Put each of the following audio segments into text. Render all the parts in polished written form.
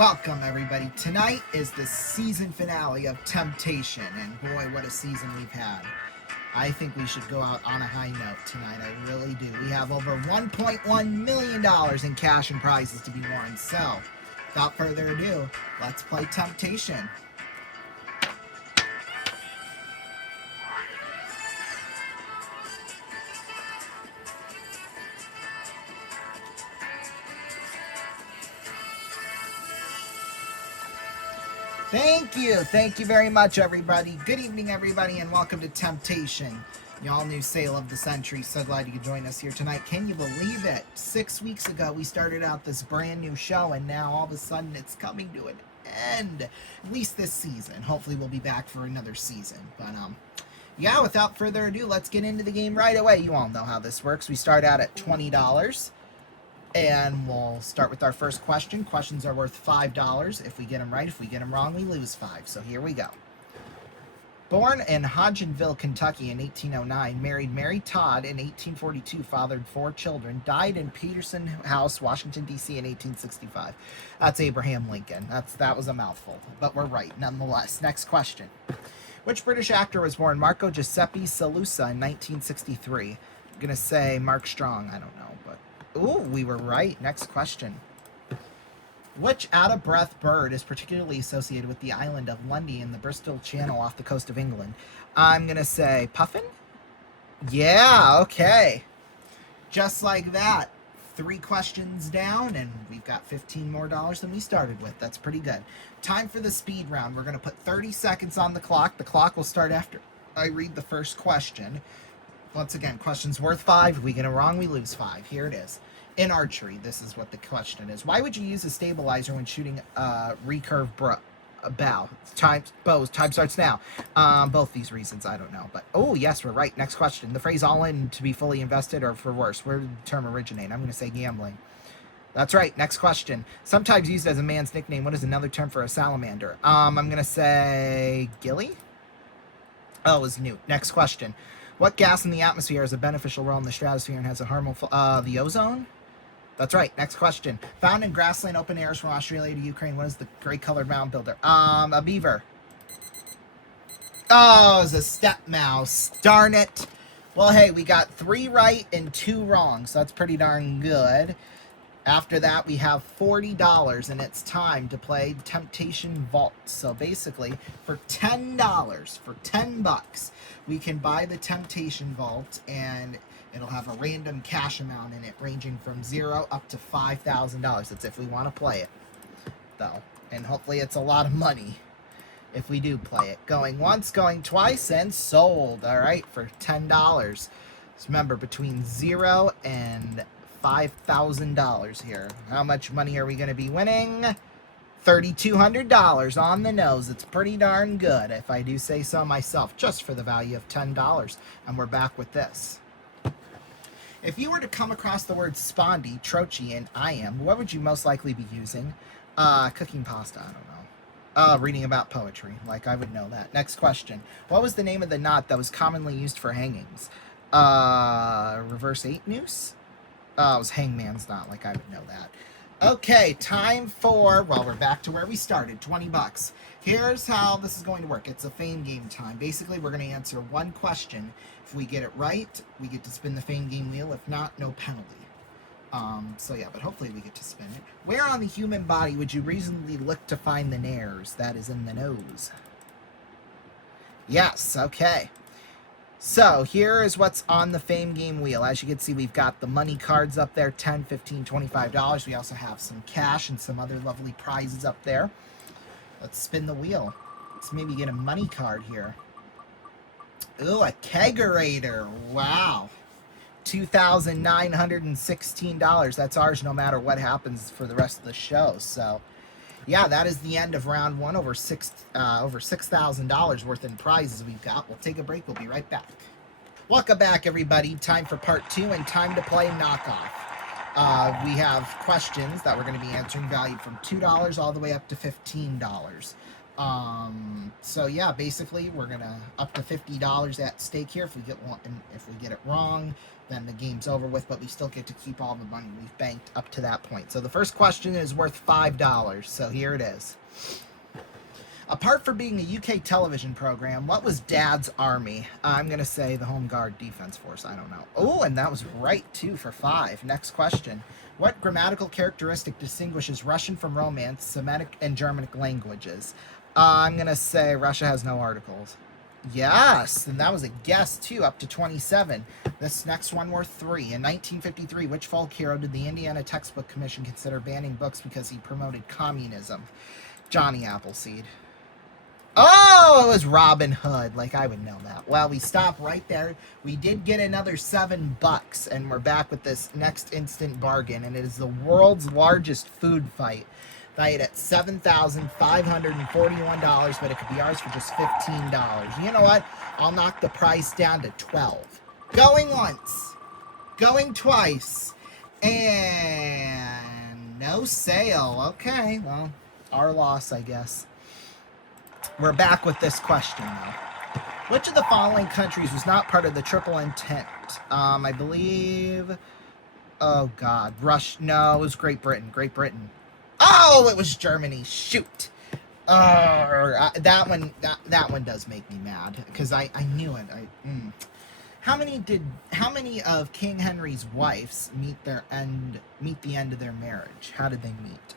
Welcome, everybody. Tonight is the season finale of Temptation, and boy, what a season we've had. I think we should go out on a high note tonight. I really do. We have over $1.1 million in cash and prizes to be won. So, without further ado, let's play Temptation. Thank you very much, everybody. Good evening, everybody, and welcome to Temptation, the all-new sale of the century. So glad you could join us here tonight. Can you believe it? 6 weeks ago, we started out this brand new show, and now all of a sudden it's coming to an end. At least this season. Hopefully we'll be back for another season. But, yeah, without further ado, let's get into the game right away. You all know how this works. We start out at $20. And we'll start with our first question. Questions are worth $5 if we get them right. If we get them wrong, we lose 5. So here we go. Born in Hodgenville, Kentucky in 1809, married Mary Todd in 1842, fathered 4 children, died in Peterson House, Washington, D.C. in 1865. That's Abraham Lincoln. That was a mouthful, but we're right nonetheless. Next question. Which British actor was born Marco Giuseppe Salusa in 1963? I'm going to say Mark Strong. I don't know, but... Ooh, we were right. Next question. Which out-of-breath bird is particularly associated with the island of Lundy in the Bristol Channel off the coast of England? I'm going to say puffin? Yeah, okay. Just like that. 3 questions down, and we've got $15 more than we started with. That's pretty good. Time for the speed round. We're going to put 30 seconds on the clock. The clock will start after I read the first question. Once again, question's worth 5. If we get it wrong, we lose 5. Here it is. In archery, this is what the question is. Why would you use a stabilizer when shooting a recurve bow? Time starts now. Both these reasons, I don't know. But, oh, yes, we're right. Next question. The phrase all in to be fully invested or for worse. Where did the term originate? I'm going to say gambling. That's right. Next question. Sometimes used as a man's nickname. What is another term for a salamander? I'm going to say gilly? Oh, it was Newt. Next question. What gas in the atmosphere has a beneficial role in the stratosphere and has a harmful... the ozone? That's right. Next question. Found in grassland open areas from Australia to Ukraine, what is the gray-colored mound builder? A beaver. Oh, it was a steppe mouse. Darn it. Well, hey, we got 3 right and 2 wrong, so that's pretty darn good. After that, we have $40, and it's time to play Temptation Vault. So basically, for $10, for $10, we can buy the Temptation Vault, and it'll have a random cash amount in it, ranging from 0 up to $5,000. That's if we want to play it, though. And hopefully it's a lot of money if we do play it. Going once, going twice, and sold. All right, for $10. So remember, between 0 and $5,000 here. How much money are we going to be winning? $3,200 on the nose. It's pretty darn good, if I do say so myself, just for the value of $10. And we're back with this. If you were to come across the words spondy, troche, and I am, what would you most likely be using? Cooking pasta, I don't know. Reading about poetry, like I would know that. Next question. What was the name of the knot that was commonly used for hangings? Reverse 8 noose? It was hangman's knot, like I would know that. Okay, time for, well, we're back to where we started, $20. Here's how this is going to work. It's a fame game time. Basically, we're going to answer one question. If we get it right, we get to spin the fame game wheel. If not, no penalty. So yeah, but hopefully we get to spin it. Where on the human body would you reasonably look to find the nares? That is in the nose. Yes, okay. So, here is what's on the fame game wheel. As you can see, we've got the money cards up there, $10, $15, $25. We also have some cash and some other lovely prizes up there. Let's spin the wheel. Let's maybe get a money card here. Ooh, a kegerator. Wow. $2,916. That's ours no matter what happens for the rest of the show. So, yeah, that is the end of round 1. Over $6,000 worth in prizes we've got. We'll take a break. We'll be right back. Welcome back, everybody. Time for part 2 and time to play knockoff. We have questions that we're going to be answering valued from $2 all the way up to $15. So yeah, basically we're gonna up to $50 at stake here. If we get it wrong, then the game's over with. But we still get to keep all the money we've banked up to that point. So the first question is worth $5. So here it is. Apart from being a UK television program, what was Dad's Army? I'm going to say the Home Guard Defense Force. I don't know. Oh, and that was right, too, for 5. Next question. What grammatical characteristic distinguishes Russian from Romance, Semitic, and Germanic languages? I'm going to say Russia has no articles. Yes, and that was a guess, too, up to 27. This next one worth 3. In 1953, which folk hero did the Indiana Textbook Commission consider banning books because he promoted communism? Johnny Appleseed. Oh, it was Robin Hood. Like, I would know that. Well, we stopped right there. We did get another $7, and we're back with this next instant bargain, and it is the world's largest food fight. Valued at $7,541, but it could be ours for just $15. You know what? I'll knock the price down to $12. Going once. Going twice. And no sale. Okay, well, our loss, I guess. We're back with this question, though. Which of the following countries was not part of the Triple Entente? I believe... Oh, God. Russia. No, it was Great Britain. Great Britain. Oh, it was Germany. Shoot. That one does make me mad, because I knew it. How many of King Henry's wives meet the end of their marriage? How did they meet?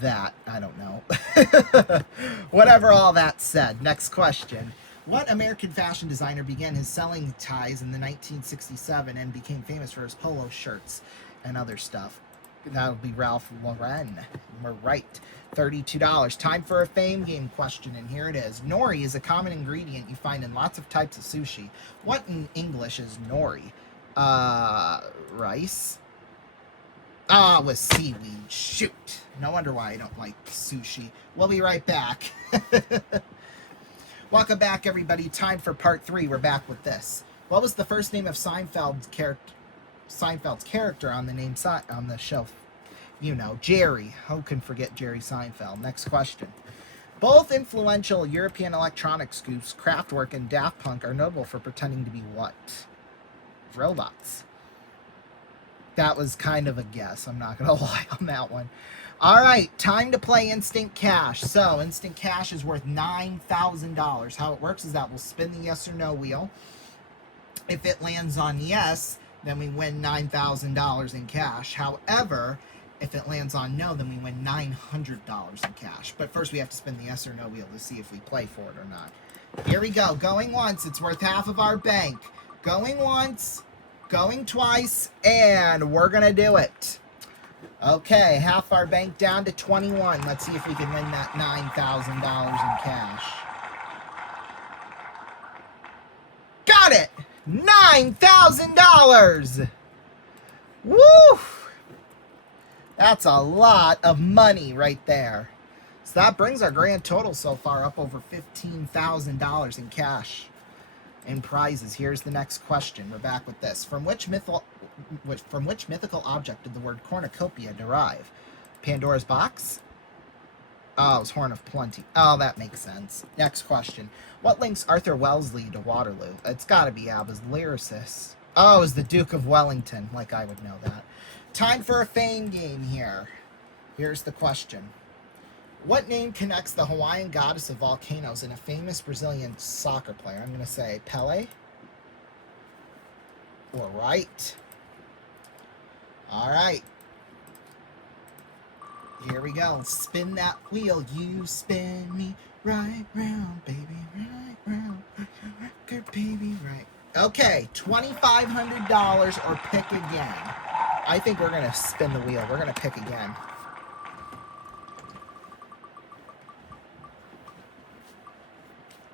That, I don't know. Whatever all that said. Next question. What American fashion designer began his selling ties in the 1967 and became famous for his polo shirts and other stuff? That would be Ralph Lauren. We're right. $32. Time for a fame game question, and here it is. Nori is a common ingredient you find in lots of types of sushi. What in English is nori? Rice? Ah, it was seaweed. Shoot. No wonder why I don't like sushi. We'll be right back. Welcome back, everybody. Time for part 3. We're back with this. What was the first name of Seinfeld's character on the show? You know, Jerry. Who can forget Jerry Seinfeld? Next question. Both influential European electronics groups, Kraftwerk and Daft Punk, are notable for pretending to be what? Robots. That was kind of a guess. I'm not going to lie on that one. All right, time to play Instant Cash. So, Instant Cash is worth $9,000. How it works is that we'll spin the yes or no wheel. If it lands on yes, then we win $9,000 in cash. However, if it lands on no, then we win $900 in cash. But first, we have to spin the yes or no wheel to see if we play for it or not. Here we go. Going once. It's worth half of our bank. Going once. Going twice. And we're going to do it. Okay, half our bank down to 21. Let's see if we can win that $9,000 in cash. Got it! $9,000! Woo! That's a lot of money right there. So that brings our grand total so far up over $15,000 in cash and prizes. Here's the next question. We're back with this. From which mythical object did the word cornucopia derive? Pandora's box? Oh, it was Horn of Plenty. Oh, that makes sense. Next question. What links Arthur Wellesley to Waterloo? It's got to be ABBA's lyricist. Oh, it was the Duke of Wellington. Like I would know that. Time for a fame game here. Here's the question. What name connects the Hawaiian goddess of volcanoes and a famous Brazilian soccer player? I'm going to say Pele. All right. All right. Here we go. Spin that wheel. You spin me right round, baby. Right round. Good baby, right. Okay. $2,500 or pick again. I think we're going to spin the wheel. We're going to pick again.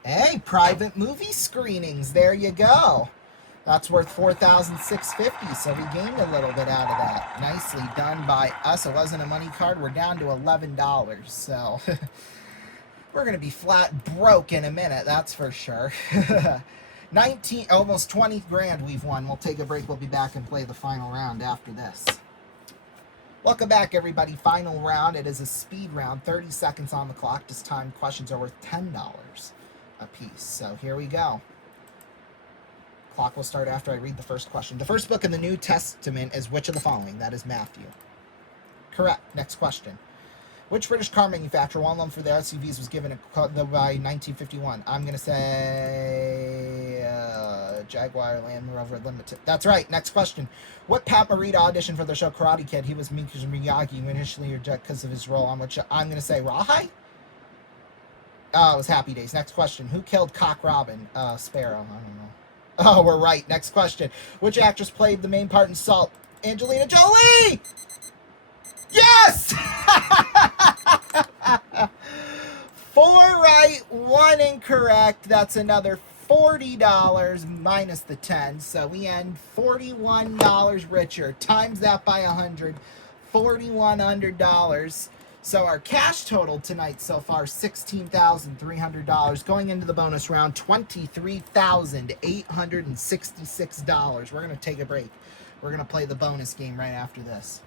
Hey, private movie screenings. There you go. That's worth $4,650, so we gained a little bit out of that. Nicely done by us. It wasn't a money card. We're down to $11, so we're going to be flat broke in a minute, that's for sure. Almost 20 grand we've won. We'll take a break. We'll be back and play the final round after this. Welcome back, everybody. Final round. It is a speed round. 30 seconds on the clock. This time, questions are worth $10 a piece. So here we go. Clock will start after I read the first question. The first book in the New Testament is which of the following? That is Matthew. Correct. Next question. Which British car manufacturer, one loan for their SUVs, was given by 1951? I'm going to say Jaguar Land Rover Limited. That's right. Next question. What Pat Morita auditioned for the show Karate Kid? He was Miyagi initially rejected because of his role on which I'm going to say Rawhide? It was Happy Days. Next question. Who killed Cock Robin? Sparrow. I don't know. Oh, we're right. Next question. Which actress played the main part in Salt? Angelina Jolie! Yes! 4 right, 1 incorrect. That's another $40 minus the 10. So we end $41 richer. Times that by 100. $4,100. So our cash total tonight so far, $16,300. Going into the bonus round, $23,866. We're going to take a break. We're going to play the bonus game right after this.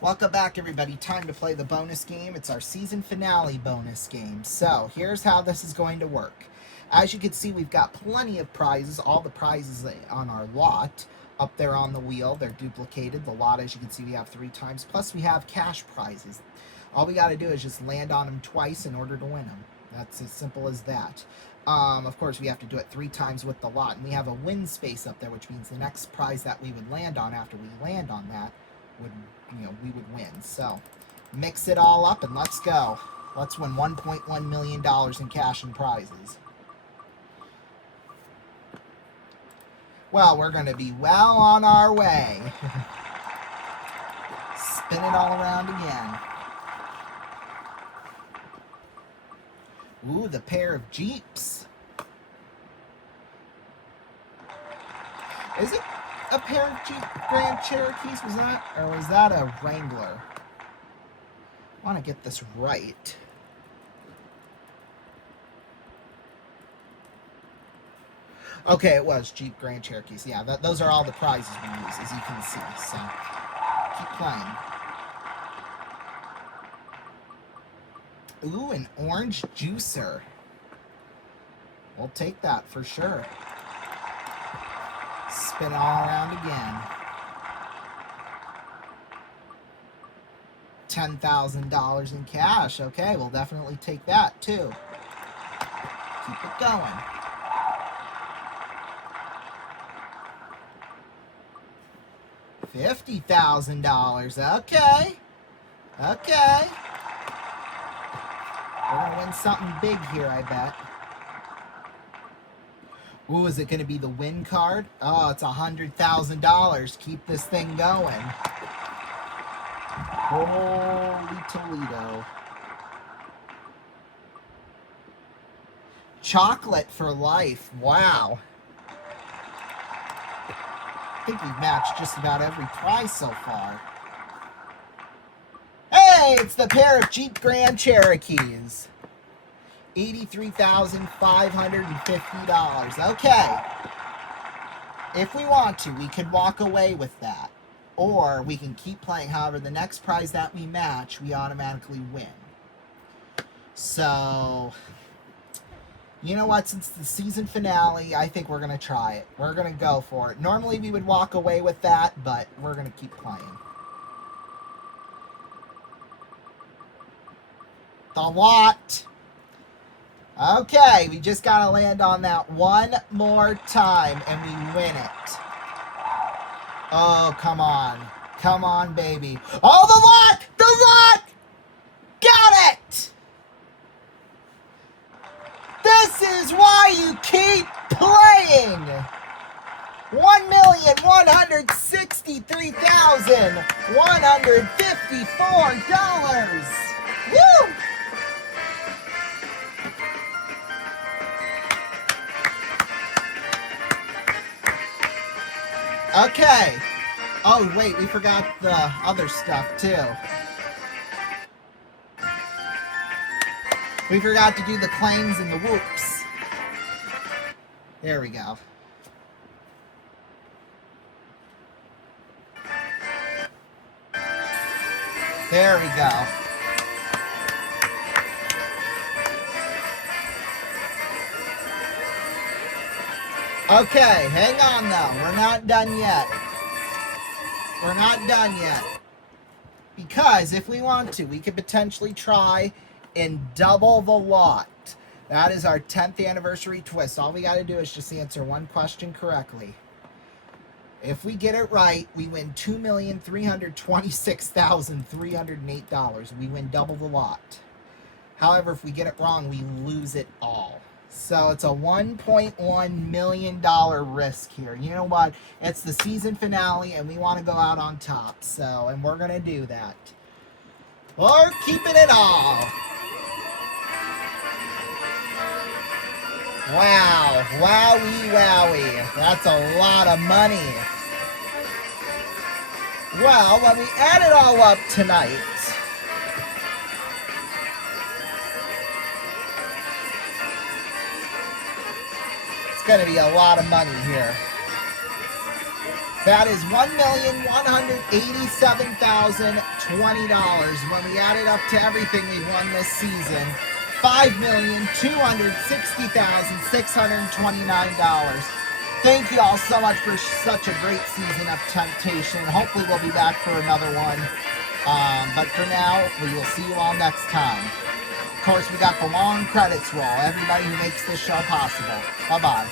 Welcome back, everybody. Time to play the bonus game. It's our season finale bonus game. So here's how this is going to work. As you can see, we've got plenty of prizes. All the prizes on our lot up there on the wheel, they're duplicated. The lot, as you can see, we have 3 times. Plus, we have cash prizes. All we got to do is just land on them twice in order to win them. That's as simple as that. Of course, we have to do it 3 times with the lot. And we have a win space up there, which means the next prize that we would land on after we land on that would, we would win. So mix it all up and let's go. Let's win $1.1 million in cash and prizes. Well, we're going to be well on our way. Spin it all around again. Ooh, the pair of Jeeps. Is it a pair of Jeep Grand Cherokees? Was that a Wrangler? I want to get this right. Okay, it was Jeep Grand Cherokees. Yeah, those are all the prizes we use, as you can see. So keep playing. Ooh, an orange juicer. We'll take that for sure. Spin all around again. $10,000 in cash. Okay, we'll definitely take that too. Keep it going. $50,000. Okay. Okay. We're going to win something big here, I bet. Ooh, is it going to be the win card? Oh, it's $100,000. Keep this thing going. Holy Toledo. Chocolate for life. Wow. I think we've matched just about every prize so far. Hey, it's the pair of Jeep Grand Cherokees. $83,550. Okay. If we want to, we could walk away with that. Or we can keep playing. However, the next prize that we match, we automatically win. So, you know what? Since the season finale, I think we're going to try it. We're going to go for it. Normally, we would walk away with that, but we're going to keep playing. The lot. Okay, we just got to land on that one more time, and we win it. Oh, come on. Come on, baby. Oh, the lot! The lot! Got it! This is why you keep playing! $1,163,154. Woo! Okay. Oh, wait, we forgot the other stuff, too. We forgot to do the claims and the whoops. There we go. There we go. Okay, hang on though. We're not done yet. We're not done yet. Because if we want to, we could potentially try and double the lot. That is our 10th anniversary twist. All we got to do is just answer one question correctly. If we get it right, we win $2,326,308. We win double the lot. However, if we get it wrong, we lose it all. So it's a $1.1 million risk here. You know what? It's the season finale, and we want to go out on top. So, and we're going to do that. Or keeping it all. Wow. Wowie, wowie. That's a lot of money. Well, when we add it all up tonight, it's going to be a lot of money here. That is $1,187,020. When we add it up to everything we've won this season, $5,260,629. Thank you all so much for such a great season of Temptation. Hopefully we'll be back for another one. But for now, we will see you all next time. Of course, we got the long credits roll. Everybody who makes this show possible. Bye-bye.